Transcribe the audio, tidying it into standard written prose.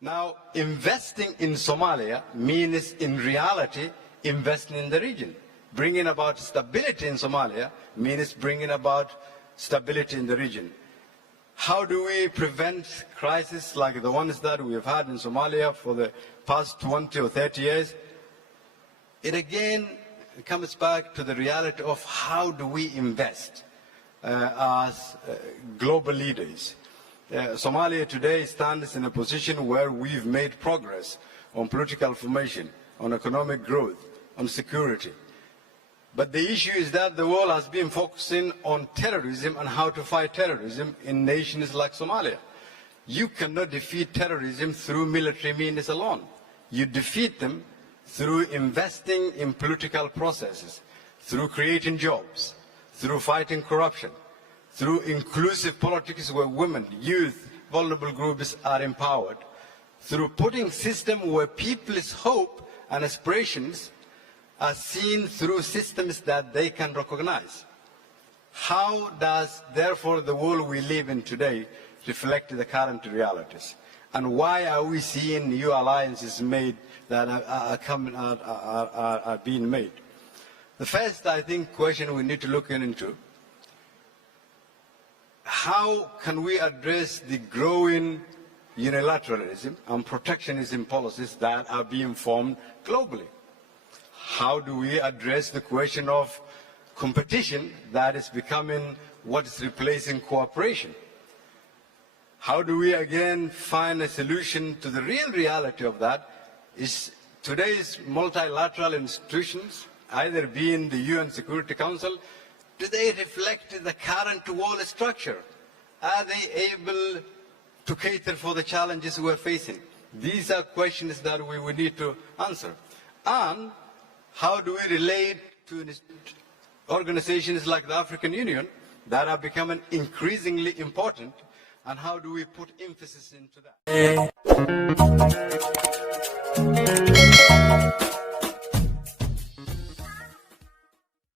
Now, investing in Somalia means, in reality, investing in the region. Bringing about stability in Somalia means bringing about stability in the region. How do we prevent crises like the ones that we have had in Somalia for the past 20 or 30 years? It again comes back to the reality of how do we invest as global leaders. Somalia today stands in a position where we've made progress on political formation, on economic growth, on security. But the issue is that the world has been focusing on terrorism and how to fight terrorism in nations like Somalia. You cannot defeat terrorism through military means alone. You defeat them through investing in political processes, through creating jobs, through fighting corruption, through inclusive politics where women, youth, vulnerable groups are empowered, through putting systems where people's hope and aspirations are seen through systems that they can recognize. How does, therefore, the world we live in today reflect the current realities? And why are we seeing new alliances made that are being made? The first, I think, question we need to look into: how can we address the growing unilateralism and protectionism policies that are being formed globally? How do we address the question of competition that is becoming what is replacing cooperation? How do we again find a solution to the real reality of that? Is today's multilateral institutions, either being the UN Security Council, do they reflect the current world structure? Are they able to cater for the challenges we're facing? These are questions that we will need to answer. And how do we relate to organizations like the African Union that are becoming increasingly important, and how do we put emphasis into that?